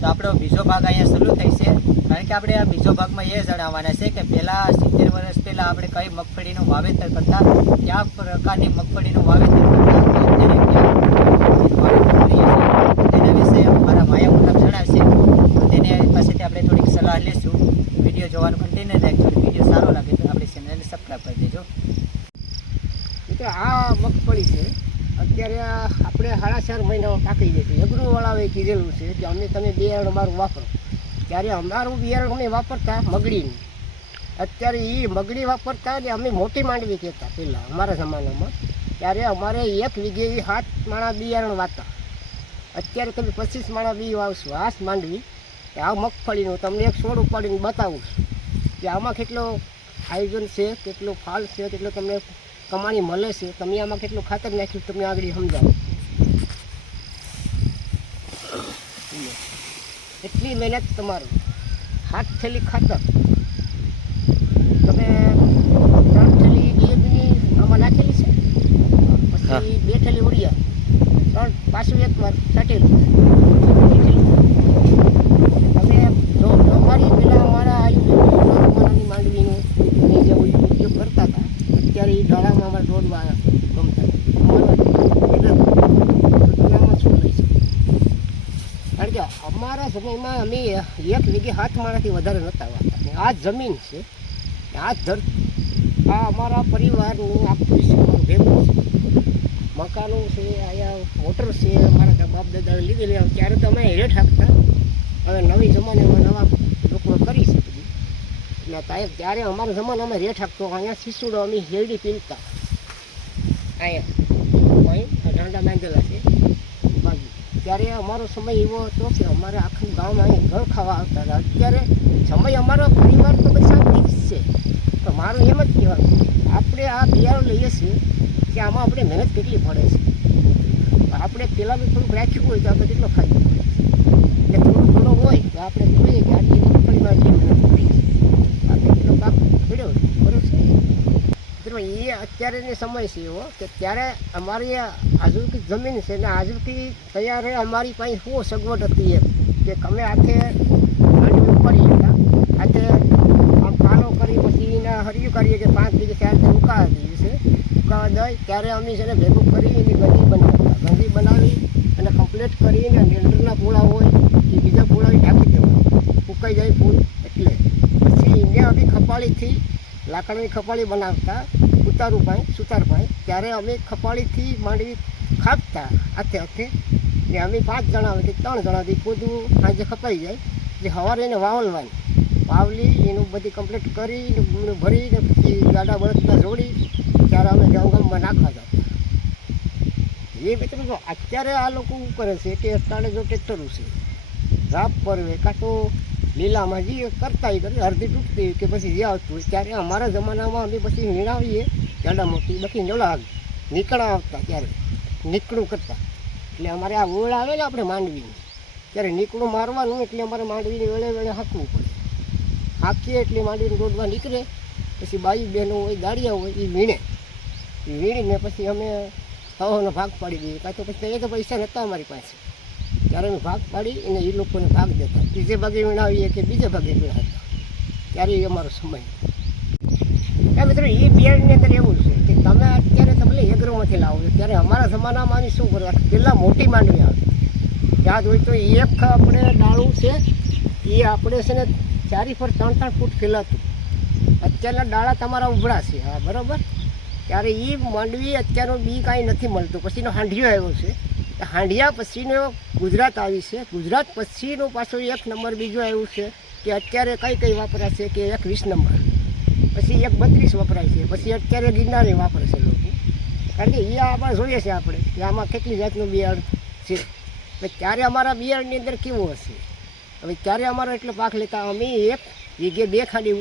તો આપણો બીજો ભાગ અહીંયા શરૂ થઈ છે. કારણ કે આપણે આ બીજો ભાગમાં એ જણાવવાના છે કે પહેલાં સિત્તેર વર્ષ પહેલાં આપણે કઈ મગફળીનું વાવેતર કરતા, કયા પ્રકારની મગફળીનું વાવેતર કરતા તેના વિશે મારા માયા મુજબ જણાવશે. તેને પાસેથી આપણે થોડીક સલાહ લેશું વીડિયો જોવાનું કન્ટિન્યુ રાખજો વીડિયો સારો લાગે તો આપણી ચેનલને સબસ્ક્રાઈબ કરી દેજો તો આ મગફળી છે અત્યારે આ સાડા ચાર મહિના પાકી જશે. છે અગ્રુવાળાએ કીધેલું છે કે અમે તમે બિયારણ અમારું વાપરો. ત્યારે અમારું બિયારણ અમે વાપરતા મગડીનું અત્યારે એ મગડી વાપરતા ને અમે મોટી માંડવી કહેતા પહેલાં અમારા જમાનામાં. ત્યારે અમારે એક વીઘે સાત માણા બિયારણ વાતા અત્યારે તમે પચીસ માણા બી વાવશો. આ માંડવી. કે આ મગફળીનું તમને એક છોડ ઉપાડીને બતાવું છું. કે આમાં કેટલો આયોજન છે, કેટલો ફાલ છે, કેટલો તમને કમાણી મળે છે. તમે આમાં કેટલું ખાતર નાખ્યું તમે આગળ સમજાવો. એટલી મહેનત તમારું. હાથ થેલી ખાતર. તમે ત્રણ થેલી ડીએપીની આમાં નાખેલી છે? પછી બે થેલી ઉડિયા. ત્રણ પાછું એક વાર સાટેલું તમે જો અમારી પહેલાં અમારા આયુર્વેદની માંડવીનું જે ઉપયોગ કરતા હતા અત્યારે એ ડાળામાં અમારે દોડવા ગમતા અમારા એટલે દુનિયામાં શું લઈ છે કારણ કે અમારા સમયમાં અમે એક વીઘે હાથ મારાથી વધારે નહોતા વાતા અને આ જમીન છે. આ ધર આ અમારા પરિવારનું આખું છે ભેગું મકાનો છે, અહીંયા મોટર છે, અમારા બાપ દાદાએ લીધેલી ત્યારે તો અમે હેઠ હાંકતા. હવે નવી જમાનામાં નવા લોકો કરી છે બધું. એટલે તાય- ત્યારે અમારા જમાનામાં રેઠ હાંકતો. અહીંયા શિશુડો અમે હેરડી પીલતા અહીંયા. અહીં આ બાંધેલા છે. ત્યારે અમારો સમય એવો હતો કે અમારે આખું ગામમાં અહીં ઘર ખાવા આવતા હતા. અત્યારે સમય અમારો પરિવાર તો બધા ફિક્સ છે. તો મારું એમ જ કહેવાનું આપણે આ બિયારણ લઈએ છીએ કે આમાં આપણે મહેનત કેટલી પડે છે. આપણે પહેલાં બી થોડુંક રાખ્યું હોય તો આપણે કેટલો ફાયદો એટલે થોડું થોડો હોય તો આપણે જોઈએ કે આટલી મગફળીમાં આટલી મહેનત કરી છે આપણે કેટલો પાક પડ્યો છે બરોબર છે મિત્રો એ અત્યારેની સમય છે એવો કે ત્યારે અમારી આજુકી જમીન છે ને આજુકી તૈયાર અમારી પાસે શું સગવડ હતી એમ, કે અમે હાથે માંડવી ઉપાડી હતા હાથે આમ પાલો કરી પછી એના હરિયું કરીએ કે પાંચ દિવસ ત્યારે ઉકાળા દઈએ છે. ઉકાળા દઈ ત્યારે અમે છે ને ભેગું કરી એની ગંદી બનાવતા ગંદી બનાવી અને કમ્પ્લીટ કરીને નિયંત્રણના પૂળા હોય કે બીજા પૂળા ઢાંકી દેવા ઉકાઈ જાય ફૂલ એટલે. પછી એને અમે ખપાળીથી લાકડાની ખપાળી બનાવતા ઉતારું સુતારભાઈ. ત્યારે અમે ખપાળીથી માંડવી ખાપતા હાથે હાથે. ને અમે પાંચ જણા હોય કે ત્રણ જણાથી કોદું સાંજે ખપાઈ જાય. જે સવારે એને વાવલવાની. વાવલી, એનું બધી કમ્પ્લીટ કરી, ને ભરીને પછી ગાડા બળદના જોડી, ત્યારે અમે જંગલમાં નાખવા જતા. એ મિત્રો અત્યારે આ લોકો શું કરે છે કે અત્યારે જો ટ્રેક્ટરો છે. રાપ પરવે કાં તો લીલામાં જે કરતા એ કરે અડધી તૂટતી કે પછી જે આવતું ત્યારે અમારા જમાનામાં અમે પછી વીણાવીએ ગાડા મોટી બાકી નોળા નીકળા આવતા ત્યારે, નીકળું કરતા. એટલે અમારે આ ઓળ આવે ને આપણે માંડવીની, ત્યારે નીકળું મારવાનું એટલે અમારે માંડવીની વેળે વેળે હાંકવું પડે. હાંકીએ એટલે માંડવીને દોડવા નીકળે, પછી બાઈ બહેનો હોય દાળિયા હોય એ વીણે. એ વીણીને પછી અમે હવાનો ભાગ પાડી દઈએ. કાં તો પછી, એ તો પૈસા નહોતા અમારી પાસે. ત્યારે અમે ભાગ પાડી અને એ લોકોને ભાગ દેતા. ત્રીજે ભાગે વીણાવીએ કે બીજે ભાગે વીણાતા ત્યારે એ અમારો સમય. એ મિત્રો એ બિયારણની અંદર એવું છે કે તમે અત્યારે તમે એગ્રોમાંથી લાવો છો, ત્યારે અમારા જમાનામાં શું કરવા પહેલાં મોટી માંડવી આવે. યાદ હોય તો એક આપણે ડાળું છે એ આપણે છે ને ચારી પર ત્રણ ત્રણ ફૂટ ફેલાતું. અત્યારના ડાળા તમારા ઉભળા છે, હા, બરાબર? ત્યારે એ માંડવી અત્યારનો બી કાંઈ નથી મળતું. પછીનો હાંડિયો આવ્યો છે. હાંઢિયા પછીનો ગુજરાત આવી છે. ગુજરાત પછીનો પાછો એક નંબર, બીજો આવ્યું છે કે અત્યારે કઈ કઈ વપરાય છે કે એક વીસ નંબર. પછી એક બત્રીસ વપરાય છે. પછી અત્યારે ગિરનારે વાપરે છે લોકો. કારણ કે એ આપણે જોઈએ છે આપણે કે આમાં કેટલી જાતનું બિયારણ છે. ત્યારે અમારા બિયારણની અંદર કેવું હશે? હવે ત્યારે અમારો એટલો પાક લેતા અમે એક વીઘે બે ખાડી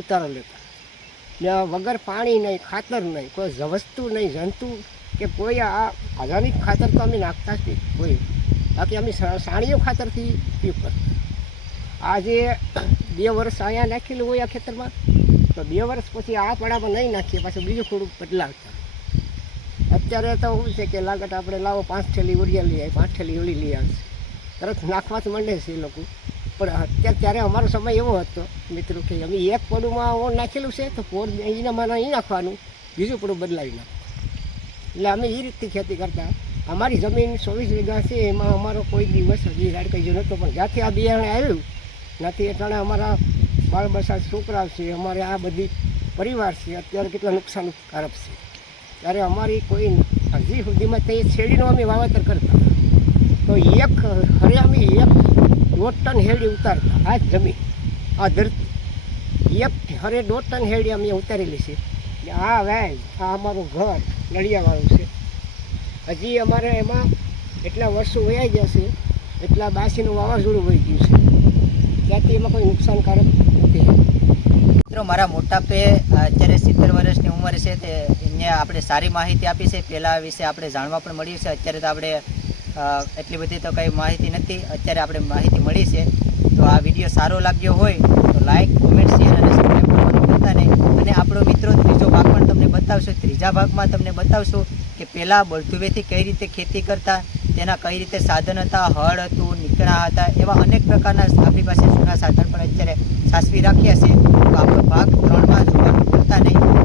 ઉતારો લેતા. ને વગર પાણી નહીં, ખાતર નહીં, કોઈ વસ્તુ નહીં, જંતુ કે કોઈ આ આધાનિક ખાતર તો અમે નાખતા જ નહીં. કોઈ બાકી અમે સાણીયું ખાતરથી ઉપયોગ કરતા આજે બે વર્ષ અહીંયા નાખેલું હોય આ ખેતરમાં, તો બે વર્ષ પછી આ પડામાં નહીં નાખીએ, પાછું બીજું થોડુંક બદલાવતા. અત્યારે તો શું છે કે લાગત આપણે લાવો પાંચ થેલી ઉડિયા લઈ આવી પાંચ થેલી ઉડી લઈ આવશે તરત નાખવા જ માંડે છે એ લોકો. પણ અત્યારે ત્યારે અમારો સમય એવો હતો, મિત્રો, કે અમે એક પડુંમાં ઓણ નાખેલું છે, તો પોર એના માના અહીં નાખવાનું, બીજું પડું બદલાવી નાખવાનું. એટલે અમે એ રીતથી ખેતી કરતા. અમારી જમીન ચોવીસ વીઘા છે, એમાં અમારો કોઈ દિવસ રાડ કઈ નહોતો, પણ જ્યાંથી આ બિયારણ આવ્યું, ત્યાંથી અટાણે અમારા બાળ બસા છોકરા છે, અમારે આ બધી પરિવાર છે, અત્યારે કેટલા નુકસાનકારક છે. ત્યારે અમારી કોઈ હજી સુધીમાં તે શેરડીનો અમે વાવેતર કરતા તો એક હરે અમે એક દોઢ ટન હેરડી ઉતારતા, આ જમીન, આ ધરતી. એક હરે દોઢ ટન હેરડી અમે ઉતારેલી છે. આ વેન આ અમારું ઘર નડિયાવાળું છે. હજી અમારે એમાં એટલા વર્ષો વયા ગયા છે, એટલા બાસીનું વાવાઝોડું વહી ગયું છે. ત્યાંથી એમાં કોઈ નુકસાનકારક નથી. મિત્રો, મારા મોટા પે અત્યારે સિત્તેર વર્ષની ઉંમર છે તે એને આપણે સારી માહિતી આપી છે. પહેલાં વિશે આપણે જાણવા પણ મળ્યું છે. અત્યારે તો આપણે એટલી બધી તો કંઈ માહિતી નથી. અત્યારે આપણે માહિતી મળી છે. તો આ વીડિયો સારો લાગ્યો હોય તો લાઇક કોમેન્ટ, શેર અને સબસ્ક્રાઈબ કરવાનું ભૂલતા નહીં. અને આપણો મિત્રો ત્રીજો ભાગ પણ તમને બતાવશું. ત્રીજા ભાગમાં તમને બતાવશું પહેલાં બળદુવેથી કઈ રીતે ખેતી કરતા, તેના કઈ રીતે સાધન હતા, હળ હતું, નીકળા હતા, એવા અનેક પ્રકારના આપણી પાસે જૂના સાધન પણ અત્યારે સાસવી રાખ્યા છે. તો આપણો ભાગ ત્રણમાં